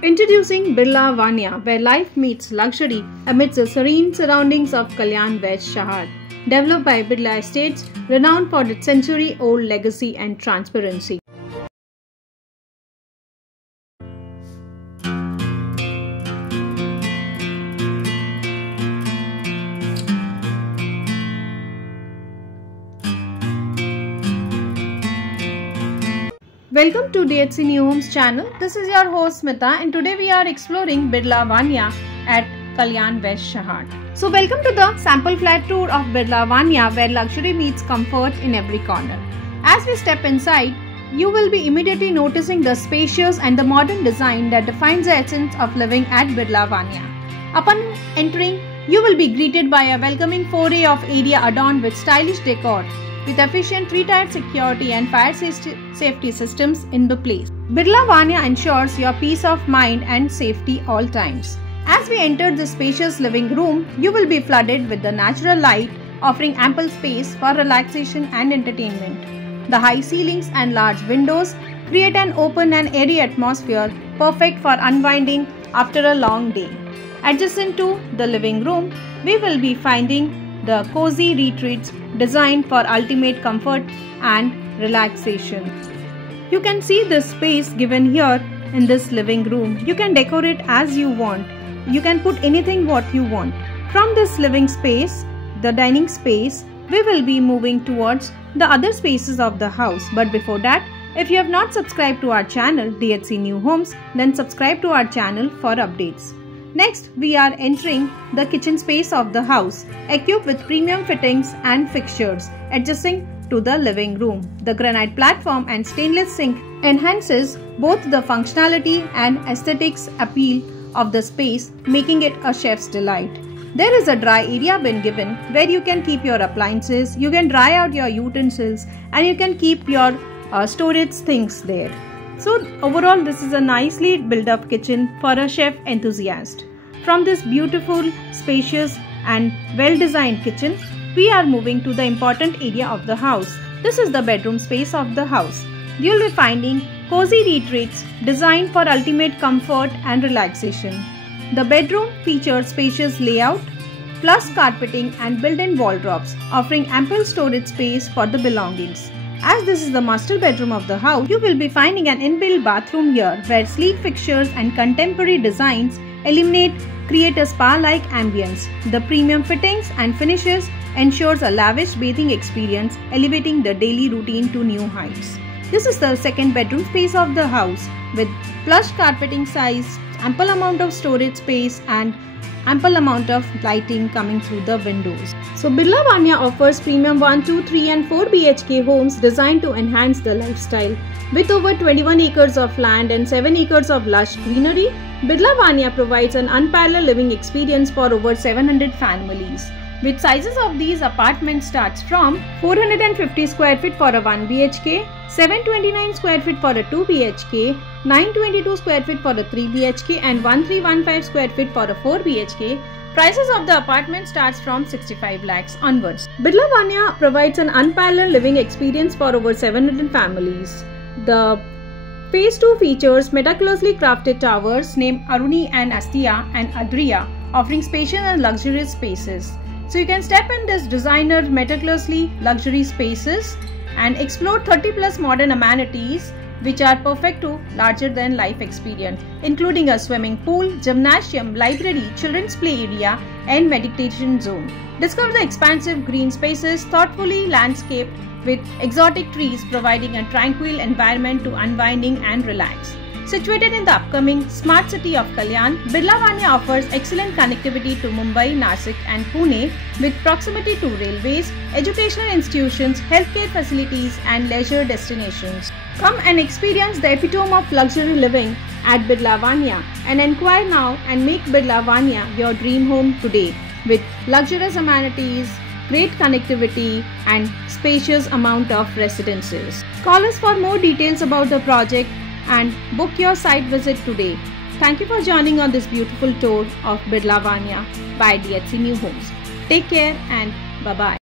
Introducing Birla Vanya, where life meets luxury amidst the serene surroundings of Kalyan West Shahar. Developed by Birla Estates, renowned for its century-old legacy and transparency. Welcome to DHC New Homes channel. This is your host Smita, and today we are exploring Birla Vanya at Kalyan West Shahar. So welcome to the sample flat tour of Birla Vanya, where luxury meets comfort in every corner. As we step inside, you will be immediately noticing the spacious and the modern design that defines the essence of living at Birla Vanya. Upon entering, you will be greeted by a welcoming foray of area adorned with stylish decor, with efficient 3-tiered security and fire safety systems in the place. Birla Vanya ensures your peace of mind and safety all times. As we enter the spacious living room, you will be flooded with the natural light, offering ample space for relaxation and entertainment. The high ceilings and large windows create an open and airy atmosphere, perfect for unwinding after a long day. Adjacent to the living room, we will be finding the cozy retreats designed for ultimate comfort and relaxation. You can see the space given here in this living room. You can decorate as you want. You can put anything what you want. From this living space, the dining space, we will be moving towards the other spaces of the house. But before that, if you have not subscribed to our channel DHC New Homes, then subscribe to our channel for updates. Next, we are entering the kitchen space of the house, equipped with premium fittings and fixtures adjacent to the living room. The granite platform and stainless sink enhances both the functionality and aesthetics appeal of the space, making it a chef's delight. There is a dry area bin given where you can keep your appliances, you can dry out your utensils, and you can keep your storage things there. So overall, this is a nicely built up kitchen for a chef enthusiast. From this beautiful, spacious and well designed kitchen, we are moving to the important area of the house. This is the bedroom space of the house. You will be finding cozy retreats designed for ultimate comfort and relaxation. The bedroom features spacious layout, plush carpeting and built-in wardrobes, offering ample storage space for the belongings. As this is the master bedroom of the house, you will be finding an inbuilt bathroom here, where sleek fixtures and contemporary designs create a spa-like ambience. The premium fittings and finishes ensures a lavish bathing experience, elevating the daily routine to new heights. This is the second bedroom space of the house, with plush carpeting size, ample amount of storage space and ample amount of lighting coming through the windows. So Birla Vanya offers premium 1, 2, 3 and 4 BHK homes designed to enhance the lifestyle. With over 21 acres of land and 7 acres of lush greenery, Birla Vanya provides an unparalleled living experience for over 700 families. With sizes of these apartments starts from 450 square feet for a 1 BHK, 729 square feet for a 2 BHK, 922 square feet for a 3 BHK and 1315 square feet for a 4 BHK. Prices of the apartment starts from 65 lakhs onwards. Birla Vanya provides an unparalleled living experience for over 700 families. The Phase 2 features meticulously crafted towers named Aruni and Astia and Adria, offering spacious and luxurious spaces. So you can step in this designer meticulously luxury spaces and explore 30 plus modern amenities which are perfect to larger than life experience, including a swimming pool, gymnasium, library, children's play area and meditation zone. Discover the expansive green spaces thoughtfully landscaped with exotic trees, providing a tranquil environment to unwinding and relax. Situated in the upcoming smart city of Kalyan, Birla Vanya offers excellent connectivity to Mumbai, Nasik and Pune with proximity to railways, educational institutions, healthcare facilities and leisure destinations. Come and experience the epitome of luxury living at Birla Vanya and inquire now and make Birla Vanya your dream home today with luxurious amenities, great connectivity and spacious amount of residences. Call us for more details about the project and book your site visit today. Thank you for joining on this beautiful tour of Birla Vanya by DHC New Homes. Take care and bye-bye.